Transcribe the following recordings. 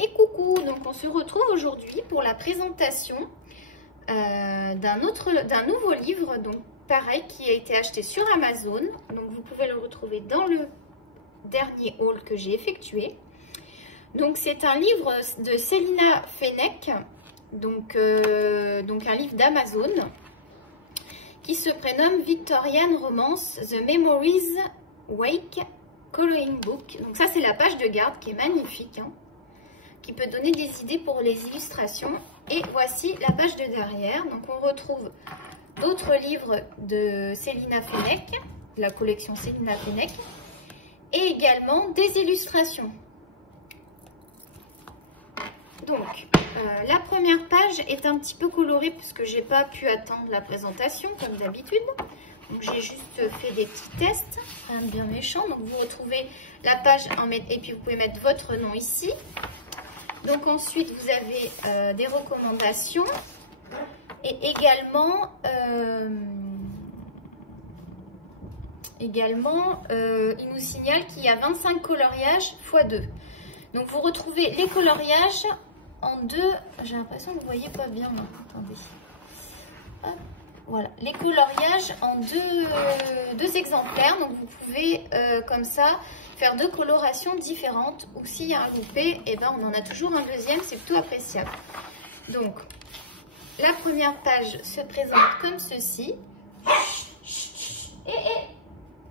Et coucou, donc on se retrouve aujourd'hui pour la présentation d'un nouveau livre, donc pareil, qui a été acheté sur Amazon. Donc vous pouvez le retrouver dans le dernier haul que j'ai effectué. Donc c'est un livre de Célina Fenech, donc un livre d'Amazon qui se prénomme Victorian Romance The Memories Wake Coloring Book. Donc ça c'est la page de garde qui est magnifique, hein, qui peut donner des idées pour les illustrations. Et voici la page de derrière. Donc on retrouve d'autres livres de Célina Fenech, de la collection Célina Fenech, et également des illustrations. Donc la première page est un petit peu colorée puisque j'ai pas pu attendre la présentation comme d'habitude. Donc j'ai juste fait des petits tests, rien de bien méchant. Donc vous retrouvez la page et puis vous pouvez mettre votre nom ici. Donc ensuite vous avez des recommandations et également il nous signale qu'il y a 25 coloriages x 2. Donc vous retrouvez les coloriages en deux. J'ai l'impression que vous ne voyez pas bien. Là. Attendez. Hop. Voilà, les coloriages en deux exemplaires. Donc vous pouvez comme ça faire deux colorations différentes. Ou s'il y a un loupé, et ben on en a toujours un deuxième. C'est plutôt appréciable. Donc la première page se présente comme ceci.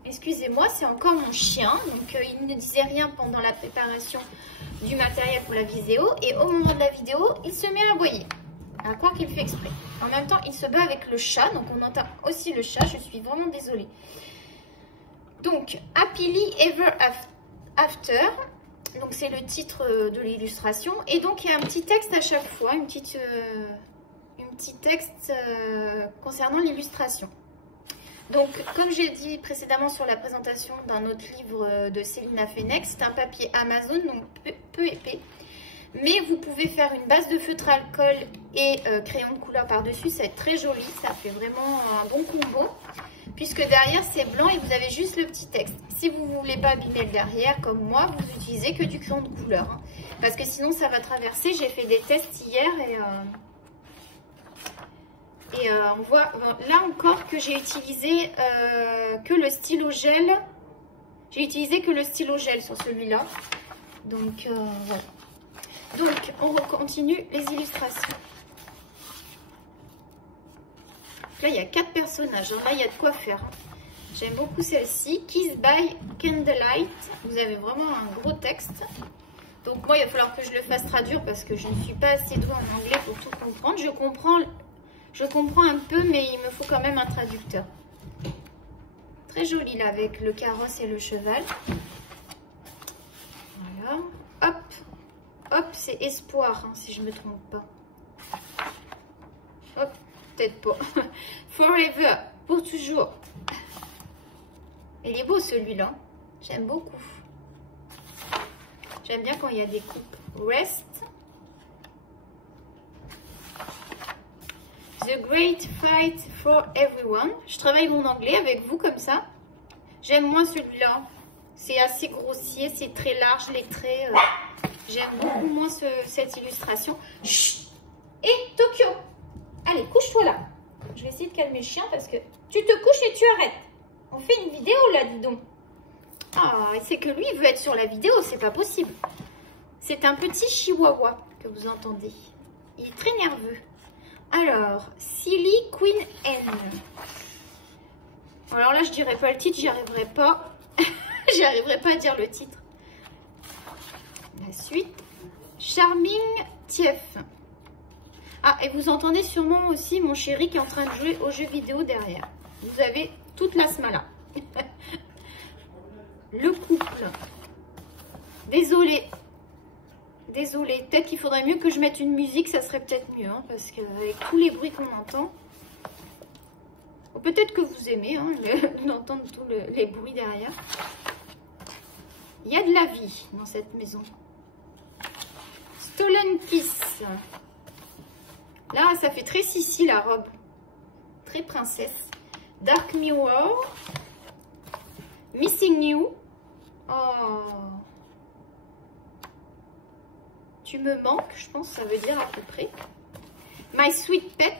Excusez-moi, c'est encore mon chien. Donc il ne disait rien pendant la préparation du matériel pour la vidéo. Et au moment de la vidéo, il se met à aboyer. À croire qu'il fait exprès. En même temps, il se bat avec le chat. Donc on entend aussi le chat. Je suis vraiment désolée. Donc, Happily Ever After. Donc c'est le titre de l'illustration. Et donc il y a un petit texte à chaque fois. Un petit texte concernant l'illustration. Donc, comme j'ai dit précédemment sur la présentation d'un autre livre de Célina Fenech, c'est un papier Amazon, donc peu épais. Mais vous pouvez faire une base de feutre alcool et crayon de couleur par-dessus, ça va être très joli, ça fait vraiment un bon combo. Puisque derrière c'est blanc et vous avez juste le petit texte. Si vous ne voulez pas abîmer le derrière comme moi, vous utilisez que du crayon de couleur. Hein, parce que sinon ça va traverser, j'ai fait des tests hier et on voit là encore que j'ai utilisé que le stylo gel. J'ai utilisé que le stylo gel sur celui-là. Donc voilà. Donc on continue les illustrations. Là il y a 4 personnages. Là il y a de quoi faire. J'aime beaucoup celle-ci. Kiss by Candlelight. Vous avez vraiment un gros texte. Donc moi il va falloir que je le fasse traduire parce que je ne suis pas assez douée en anglais pour tout comprendre. Je comprends un peu, mais il me faut quand même un traducteur. Très joli là, avec le carrosse et le cheval. Voilà. Hop. Hop, c'est espoir, hein, si je ne me trompe pas. Hop, peut-être pas. Forever, pour toujours. Il est beau celui-là. J'aime beaucoup. J'aime bien quand il y a des coupes. Rest. The Great Fight for Everyone. Je travaille mon anglais avec vous comme ça. J'aime moins celui-là. C'est assez grossier, c'est très large, les traits. J'aime beaucoup moins cette illustration. Chut. Et Tokyo. Allez, couche-toi là. Je vais essayer de calmer le chien parce que tu te couches et tu arrêtes. On fait une vidéo là, dis donc. Ah, c'est que lui, il veut être sur la vidéo, c'est pas possible. C'est un petit chihuahua que vous entendez. Il est très nerveux. Alors, Silly Queen Anne. Alors là, je dirais pas le titre, j'y arriverai pas. J'y arriverai pas à dire le titre. La suite, Charming Tief. Ah, et vous entendez sûrement aussi mon chéri qui est en train de jouer aux jeux vidéo derrière. Vous avez toute la smala. Le couple. Désolée. Désolée, peut-être qu'il faudrait mieux que je mette une musique, ça serait peut-être mieux, hein, parce qu'avec tous les bruits qu'on entend, peut-être que vous aimez hein, d'entendre tous les bruits derrière. Il y a de la vie dans cette maison. Stolen Kiss. Là, ça fait très Sissi la robe. Très princesse. Dark Mirror. Missing You. Oh. Tu me manques, je pense que ça veut dire à peu près. My sweet pet.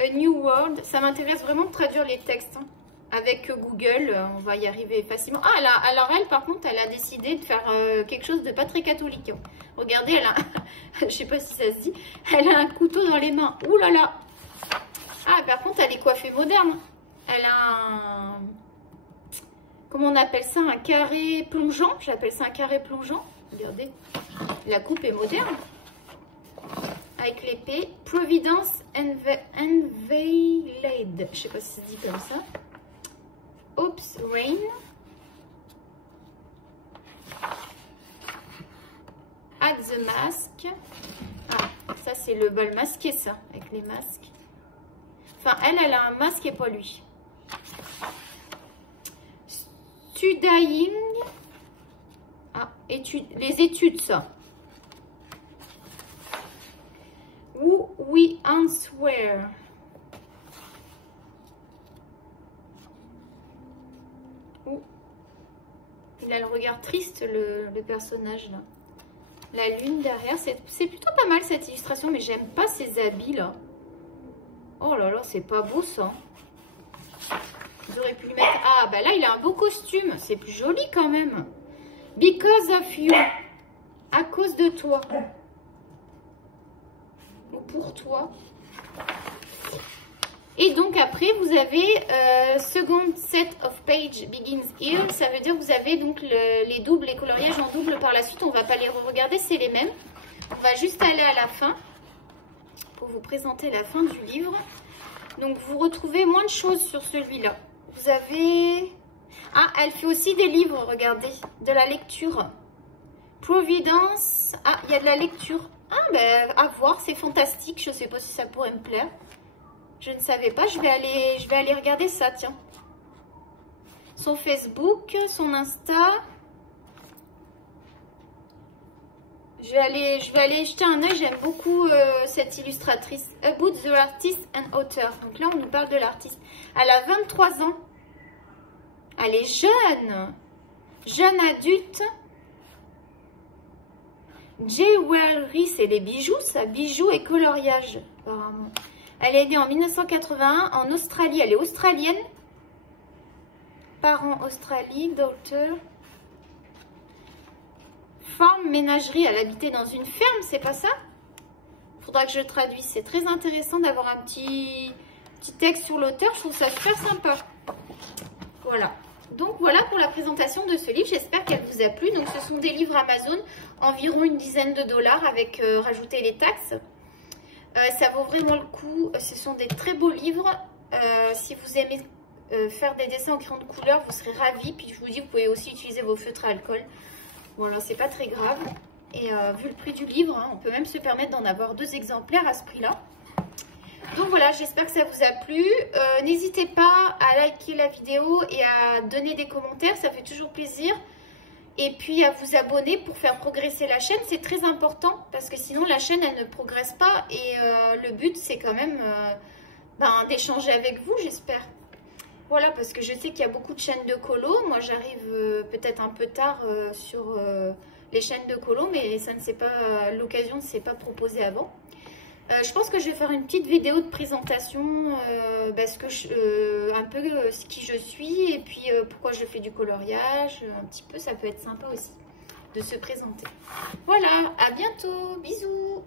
A New World. Ça m'intéresse vraiment de traduire les textes. Hein. Avec Google, on va y arriver facilement. Ah, alors elle, par contre, elle a décidé de faire quelque chose de pas très catholique. Hein. Regardez, elle a... je sais pas si ça se dit. Elle a un couteau dans les mains. Ouh là là. Ah, par contre, elle est coiffée moderne. Elle a un... Comment on appelle ça? Un carré plongeant. J'appelle ça un carré plongeant. Regardez. La coupe est moderne. Avec l'épée. Providence Unveiled. Je sais pas si ça se dit comme ça. Oops, Rain. At the Mask. Ah, ça c'est le bal masqué, ça, avec les masques. Enfin, elle a un masque et pas lui. Studying. Ah, les études, ça. Who we answer. Il a le regard triste, le personnage, là. La lune derrière. C'est plutôt pas mal, cette illustration, mais j'aime pas ces habits, là. Oh là là, c'est pas beau, ça. J'aurais pu lui mettre... Ah, bah là, il a un beau costume. C'est plus joli, quand même. Because of you. À cause de toi. Ou pour toi. Et donc après vous avez second set of page begins here, ça veut dire que vous avez donc les doubles, les coloriages en double par la suite. On ne va pas les regarder, c'est les mêmes. On va juste aller à la fin pour vous présenter la fin du livre. Donc vous retrouvez moins de choses sur celui-là. Vous avez... Ah, elle fait aussi des livres, regardez, de la lecture. Providence, ah, il y a de la lecture. Ah, ben à voir, c'est fantastique, je ne sais pas si ça pourrait me plaire. Je ne savais pas, je vais aller regarder ça, tiens. Son Facebook, son Insta. Je vais aller jeter un œil, j'aime beaucoup cette illustratrice. About the artist and author. Donc là, on nous parle de l'artiste. Elle a 23 ans. Elle est jeune. Jeune adulte. Jewelry, c'est les bijoux, ça. Bijoux et coloriage, apparemment. Elle est née en 1981 en Australie. Elle est australienne. Parents Australie, daughter. Farm, ménagerie. Elle habitait dans une ferme, c'est pas ça? Faudra que je traduise. C'est très intéressant d'avoir un petit texte sur l'auteur. Je trouve ça super sympa. Voilà. Donc voilà pour la présentation de ce livre. J'espère qu'elle vous a plu. Donc ce sont des livres Amazon. Environ une dizaine de dollars avec rajouter les taxes. Ça vaut vraiment le coup. Ce sont des très beaux livres. Si vous aimez faire des dessins en crayon de couleur, vous serez ravis. Puis je vous dis, vous pouvez aussi utiliser vos feutres à alcool. Voilà, c'est pas très grave. Et vu le prix du livre, hein, on peut même se permettre d'en avoir 2 exemplaires à ce prix-là. Donc voilà, j'espère que ça vous a plu. N'hésitez pas à liker la vidéo et à donner des commentaires. Ça fait toujours plaisir. Et puis à vous abonner pour faire progresser la chaîne, c'est très important parce que sinon la chaîne elle ne progresse pas et le but c'est quand même d'échanger avec vous, j'espère. Voilà, parce que je sais qu'il y a beaucoup de chaînes de colo. Moi j'arrive peut-être un peu tard sur les chaînes de colo, mais ça ne s'est pas, l'occasion ne s'est pas proposée avant. Je pense que je vais faire une petite vidéo de présentation, un peu qui je suis et puis pourquoi je fais du coloriage, un petit peu, ça peut être sympa aussi de se présenter. Voilà, à bientôt, bisous.